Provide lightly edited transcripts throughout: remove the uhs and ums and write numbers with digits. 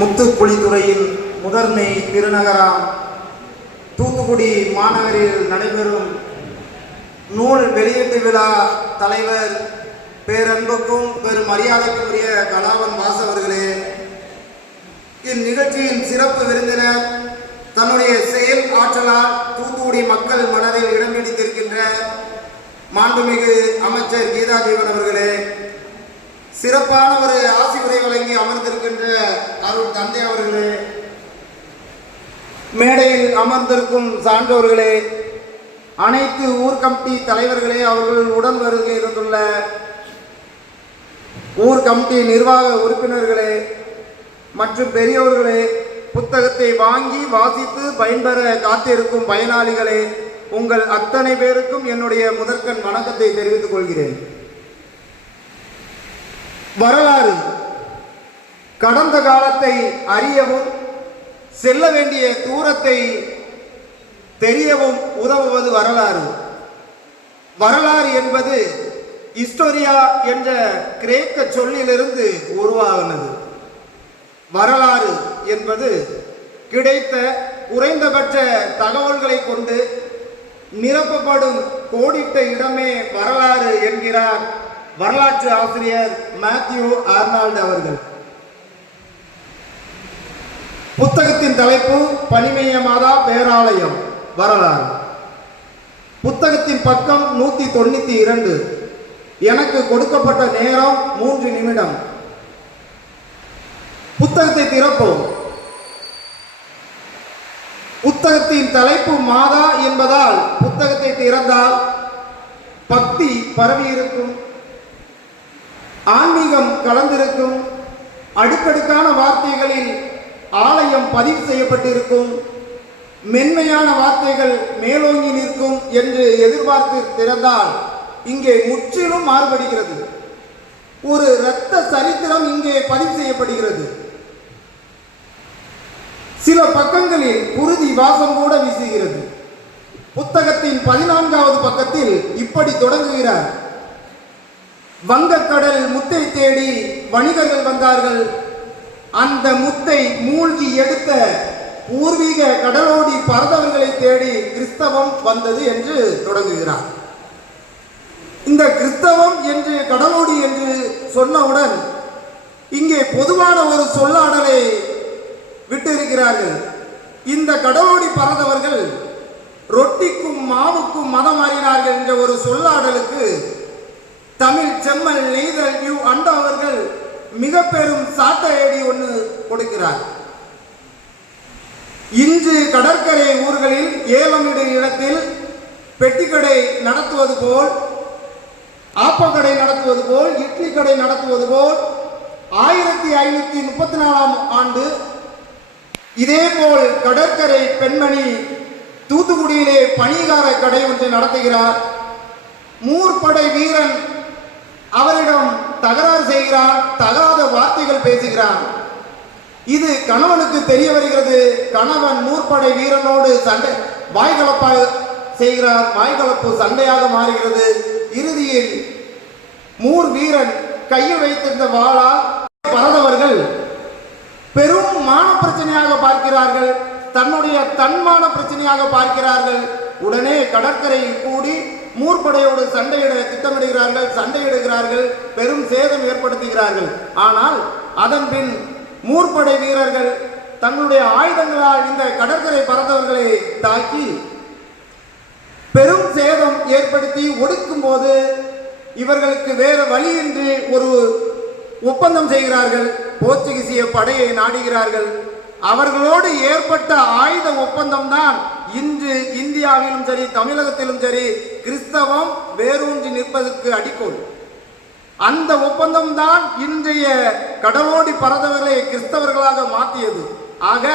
முத்துக்குளித்துறையின் முதன்மை திருநகராம் தூத்துக்குடி மாநகரில் நடைபெறும் நூல் வெளியீட்டு விழா தலைவர் பேரன்புக்கும் பெரும் மரியாதைக்குரிய கலாவன் வாஸ் அவர்களே, இந்நிகழ்ச்சியின் சிறப்பு விருந்தினர், தன்னுடைய செயல் ஆற்றலால் தூத்துக்குடி மக்கள் மனதில் இடம் பிடித்திருக்கின்ற மாண்புமிகு அமைச்சர் கீதா ஜீவன் அவர்களே, சிறப்பான ஒரு ஆசிவுரை வழங்கி அமர்ந்திருக்கின்ற அருள் தந்தை அவர்களே, மேடையில் அமர்ந்திருக்கும் சான்றோர்களே, அனைத்து ஊர் கமிட்டி தலைவர்களே, அவர்கள் உடன் வருகை இருந்துள்ள ஊர் கமிட்டி நிர்வாக உறுப்பினர்களே மற்றும் பெரியோர்களே, புத்தகத்தை வாங்கி வாசித்து பயன்பெற காத்திருக்கும் பயனாளிகளே, உங்கள் அத்தனை பேருக்கும் என்னுடைய முதற்கண் வணக்கத்தை தெரிவித்துக் கொள்கிறேன். வரலாறு கடந்த காலத்தை அறியவும் செல்ல வேண்டிய தூரத்தை தெரியவும் உதவுவது வரலாறு. வரலாறு என்பது ஹிஸ்டோரியா என்ற கிரேக்க சொல்லிலிருந்து உருவாகினது. வரலாறு என்பது கிடைத்த குறைந்தபட்ச தகவல்களை கொண்டு நிரப்பப்படும் கோடிட்ட இடமே வரலாறு என்கிறார் வரலாற்று ஆசிரியர் மேத்யூ ஆர்னால்டு அவர்கள். புத்தகத்தின் தலைப்பு பனிமய மாதா பேராலயம் வரலாறு. புத்தகத்தின் பக்கம் 192. எனக்கு கொடுக்கப்பட்ட நேரம் 3 நிமிடம். புத்தகத்தை திறப்போம். புத்தகத்தின் தலைப்பு மாதா என்பதால் புத்தகத்தை திறந்தால் பக்தி பரவி இருக்கும், ஆன்மீகம் கலந்திருக்கும், அடுக்கடுக்கான வார்த்தைகளில் ஆலயம் பதிவு செய்யப்பட்டிருக்கும், மென்மையான வார்த்தைகள் மேலோங்கி நிற்கும் என்று எதிர்பார்த்து திறந்தால் இங்கே முற்றிலும் மாறுபடுகிறது. ஒரு இரத்த சரித்திரம் இங்கே பதிவு செய்யப்படுகிறது. சில பக்கங்களில் குருதி வாசம் கூட வீசுகிறது. புத்தகத்தின் 14வது பக்கத்தில் இப்படி தொடங்குகிறார்: வங்கக்கடல் முத்தை தேடி வணிகர்கள் வந்தார்கள், அந்த முத்தை மூழ்கி எடுத்த பூர்வீக கடலோடி பறந்தவர்களை தேடி கிறிஸ்தவம் வந்தது என்று தொடங்குகிறார். இந்த கிறிஸ்தவம் என்று கடலோடி என்று சொன்னவுடன் இங்கே பொதுவான ஒரு சொல்லாடலை விட்டிருக்கிறார்கள். இந்த கடலோடி பறந்தவர்கள் ரொட்டிக்கும் மாவுக்கும் மதம் மாறினார்கள் என்ற ஒரு சொல்லாடலுக்கு தமிழ் செம்மல் நெய்தல் யூ அண்டா அவர்கள் மிக பெரும் சாட்டையடி ஒன்று கொடுக்கிறார். இன்று கடற்கரை ஊர்களில் ஏலமிடும் இடத்தில் பெட்டிக்கடை நடத்துவது போல், ஆப்பக்கடை நடத்துவது போல், இட்லி கடை நடத்துவது போல் 1534ஆம் ஆண்டு இதேபோல் கடற்கரை பெண்மணி தூத்துக்குடியிலே பணிகார கடை ஒன்று நடத்துகிறார். மூர்படை வீரன் அவரிடம் தகராறு செய்கிறார், தகாத வார்த்தைகள் பேசுகிறார். இது கணவனுக்கு தெரிய வருகிறது. கணவன் மூர்படை வீரனோடு சண்டை வாய்கலப்பாக செய்கிறார். வாய்கலப்பு சண்டையாக மாறுகிறது. இறுதியில் மூர் வீரன் கையில் வைத்திருந்த வாளால் பறந்தவர்கள் பெரும் மான பிரச்சனையாக பார்க்கிறார்கள், தன்னுடைய தன்மான பிரச்சனையாக பார்க்கிறார்கள். உடனே கடற்கரையில் கூடி மூர்படையோடு சண்டையிட திட்டமிடுகிறார்கள், சண்டையிடுகிறார்கள், பெரும் சேதம் ஏற்படுத்துகிறார்கள். ஆனால் அதன் பின் மூர்படை வீரர்கள் தங்களுடைய ஆயுதங்களால் இந்த கடற்கரை பறந்தவர்களை தாக்கி பெரும் சேதம் ஏற்படுத்தி ஒடுக்கும் போது இவர்களுக்கு வேற வழியின்றி ஒரு ஒப்பந்தம் செய்கிறார்கள். போர்ச்சுகீசிய படையை நாடுகிறார்கள். அவர்களோடு ஏற்பட்ட ஆயுத ஒப்பந்தம் தான் இன்று இந்தியாவிலும் சரி தமிழகத்திலும் சரி கிறிஸ்தவம் வேரூன்றி நிற்பதற்கு அடிக்கோல். அந்த ஒப்பந்தம் தான் இன்றைய கடலோடி பறந்தவர்களை கிறிஸ்தவர்களாக மாற்றியது. ஆக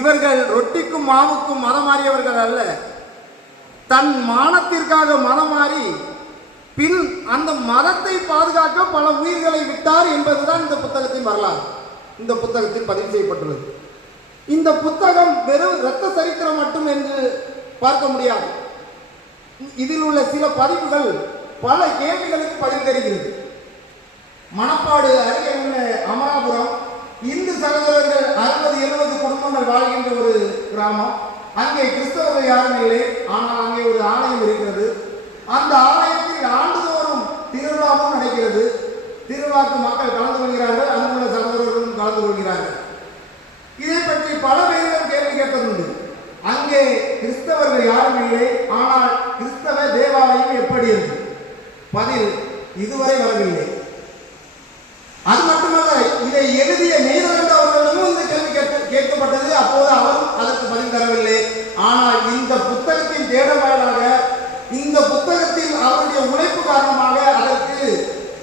இவர்கள் ரொட்டிக்கும் மாவுக்கும் மதம் மாறியவர்கள் அல்ல, தன் மானத்திற்காக மதம் மாறி பின் அந்த மதத்தை பாதுகாக்க பல உயிர்களை விட்டார் என்பதுதான் இந்த புத்தகத்தின் வரலாறு. இந்த புத்தகத்தில் பதிவு செய்யப்பட்டுள்ளது. இந்த புத்தகம் வெறும் இரத்த சரித்திரம் மட்டும் என்று பார்க்க முடியாது. இதில் உள்ள சில பதிவுகள் பல கேள்விகளுக்கு பதில் தருகிறது. மணப்பாடு அருகே உள்ள அமராபுரம் இந்து சகோதரர்கள் 60-70 குடும்பங்கள் வாழ்கின்ற ஒரு கிராமம். அங்கே கிறிஸ்தவர்கள் யாரும் இல்லை, ஆனால் அங்கே ஒரு ஆலயம் இருக்கிறது. அந்த ஆலயத்தில் ஆண்டுதோறும் திருவிழாவும் நடக்கிறது. திருவிழாக்கு மக்கள் கலந்து கொள்கிறார்கள், அங்குள்ள சகோதரர்களும் கலந்து கொள்கிறார்கள். இதை பற்றி பல பேரிடம் கேள்வி கேட்டதுண்டு. அங்கே கிறிஸ்தவர்கள் யாரும் இல்லை, ஆனால் கிறிஸ்தவ தேவாலயம் எப்படி இருக்கு? பதில் இதுவரை வரவில்லை. அது மட்டுமல்ல, இதை எழுதிய நெய்தலண்ட் அவர்களும் இந்த கேள்வி கேட்கப்பட்டது. அப்போது அவரும் அதற்கு பதில் தரவில்லை. ஆனால் இந்த புத்தகத்தின் தேடலாக, இந்த புத்தகத்தில் அவருடைய உழைப்பு காரணமாக அதற்கு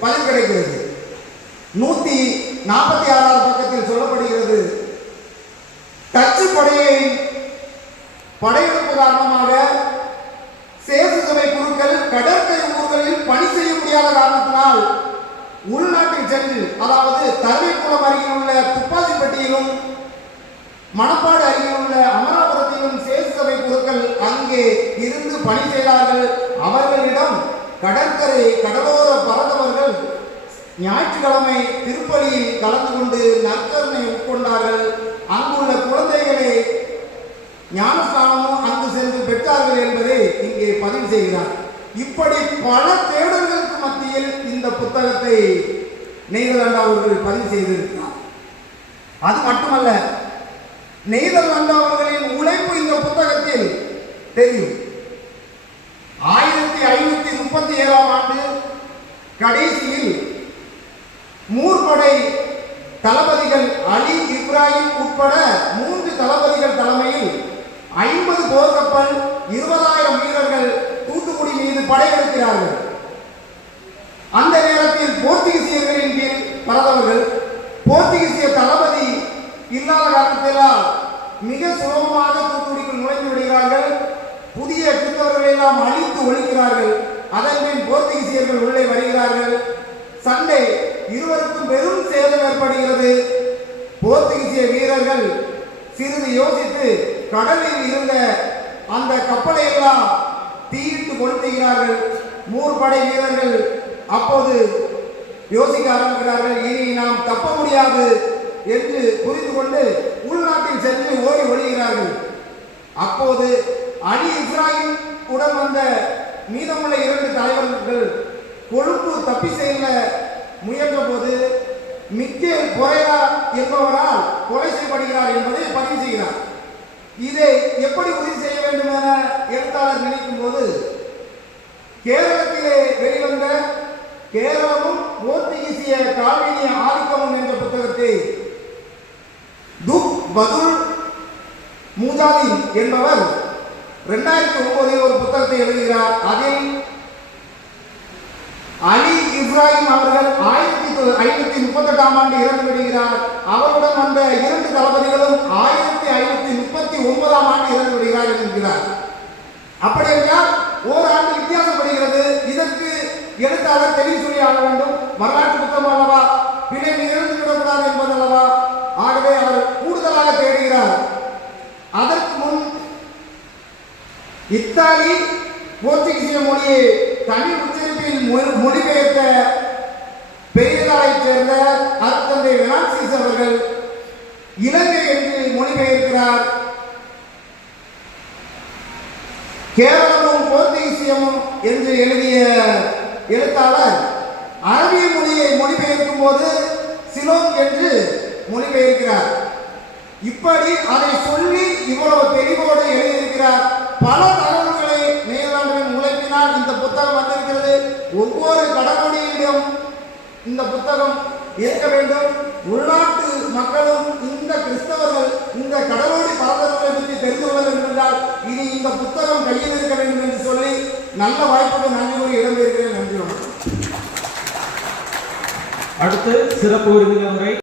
பதில் கிடைக்கிறது. 146 பக்கத்தில் சொல்லப்படுகிறது, டச்சு படையெடுப்பு காரணமாக சேசு சபை குழுக்கள் கடற்கரை ஊர்களில் பணி செய்ய முடியாத காரணத்தினால் உள்நாட்டில் சென்று, அதாவது தருவைக்குளம் அருகில் உள்ள துப்பாசிப்பட்டியிலும் மணப்பாடு அருகில் உள்ள அமராபுரத்திலும் சேசு சபை குழுக்கள் அங்கே இருந்து பணி செய்தார்கள். அவர்களிடம் கடலோர பறந்தவர்கள் ஞாயிற்றுக்கிழமை திருப்பலியில் கலந்து கொண்டு நற்கருணை உட்கொண்டார்கள். அங்குள்ள குழந்தைகளை ஞானஸ்தானமும் அங்கு சென்று பெற்றார்கள் என்பதை இங்கே பதிவு செய்கிறார். இப்படி பல தேடல்களுக்கு மத்தியில் இந்த புத்தகத்தை நெய்தலண்ட் அவர்கள் பதிவு செய்திருக்கிறார். அது மட்டுமல்ல, நெய்தலண்ட் அவர்களின் உழைப்பு இந்த புத்தகத்தில் தெரியும். 1537 ஆண்டு கடைசியில் மூர்படை தளபதிகள் அலி இப்ராஹிம் உட்பட 3 தளபதிகள் தலைமையில் 50 போர்க்கப்பல் 20,000 வீரர்கள் தூத்துக்குடி மீது படையெடுக்கிறார்கள். அந்த நேரத்தில் போர்த்துகீசியர்களின் கீழ் பறந்தவர்கள் போர்த்துகீசிய தளபதி இல்லாத காரணத்தினால் மிக சுலபமாக தூத்துக்குடிக்குள் நுழைந்து விடுகிறார்கள். புதிய கிறிஸ்தவர்களை எல்லாம் அழித்து ஒழிக்கிறார்கள். அதன் பின் போர்த்துகீசியர்கள் உள்ளே வருகிறார்கள். சண்டை, இருவருக்கும் பெரும் சேதம் ஏற்படுகிறது. போர்த்துகீசிய வீரர்கள் சிறிது யோசித்து கடலில் இருந்த அந்த கப்பலை எல்லாம் தீயிட்டு கொளுத்துகிறார்கள். மூர்படை வீரர்கள் அப்போது யோசிக்க ஆரம்பிக்கிறார்கள், இனி நாம் தப்ப முடியாது என்று புரிந்து கொண்டு உள்நாட்டில் சென்று ஓடி ஒழிகிறார்கள். அப்போது அலி இப்ராஹிம் உடன் வந்த மீதமுள்ள 2 தலைவர்கள் கொழும்பு தப்பி செல்ல முயன்ற போது மிக்கேல் பொரேரா என்பவரால் கொலை செய்யப்படுகிறார் என்பதை பதிவு செய்கிறார். இதை எப்படி உறுதி செய்ய வேண்டும் என எழுத்தாளர் நினைக்கும் போது, கேரளத்திலே வெளிவந்த கேரளமும் போர்த்துகீசிய கால்வினிய ஆதிக்கமும் என்ற புத்தகத்தை துக் பதுல் மூஜாதீன் என்பவர் 2009 ஒரு புத்தகத்தை எழுதுகிறார். அதில் அலி இப்ராஹிம் அவர்கள் 1538 ஆண்டு இறந்து விடுகிறார். அவருடன் வந்த 2 தளபதிகளும் 1539 ஆண்டு இறந்து விடுகிறார் என்கிறார். அப்படி என்றால் ஓராண்டு வித்தியாசப்படுகிறது. இதற்கு எழுத்தாளர் தெளிவு சொல்லி ஆக வேண்டும். வரலாற்று புத்தகம் அல்லவா, பிழை நிகழ்ந்து விடக்கூடாது என்பதல்லவா. ஆகவே அவர் கூடுதலாக தேடுகிறார். அதற்கு முன் இத்தாலி போர்த்துகீசிய மொழியை தமிழ் உச்சரிப்பில் மொழிபெயர்த்த பெரியதாரைச் சேர்ந்த அருட்தந்தை வெனான்சிஸ் அவர்கள் இலங்கை என்று மொழிபெயர்க்கிறார். கேரளமும் போர்த்துகீசியமும் என்று எழுதிய எழுத்தாளர் அரபிய மொழியை மொழிபெயர்க்கும் போது சிலோன் என்று மொழிபெயர்க்கிறார். இப்படி அதை சொல்லி இவ்வளவு தெளிவோடு எழுதியிருக்கிறார். பல தகவல்களை நெய்தலாண்டின் உழைப்பினால் இந்த புத்தகம் வந்திருக்கிறது. ஒவ்வொரு கடவுளிடம் இந்த புத்தகம் இருக்க வேண்டும். உள்நாட்டு மக்களும் இந்த கிறிஸ்தவர்கள் இந்த கடவுளி பரதவர்களை பற்றி தெரிந்து கொள்ள வேண்டும் என்றால் இனி இந்த புத்தகம் கையில் இருக்க வேண்டும் என்று சொல்லி நல்ல வாய்ப்புக்கு நன்றி கூறி இடம்பெறுகிறேன். நன்றி. அடுத்து சிறப்பு விருந்தினர்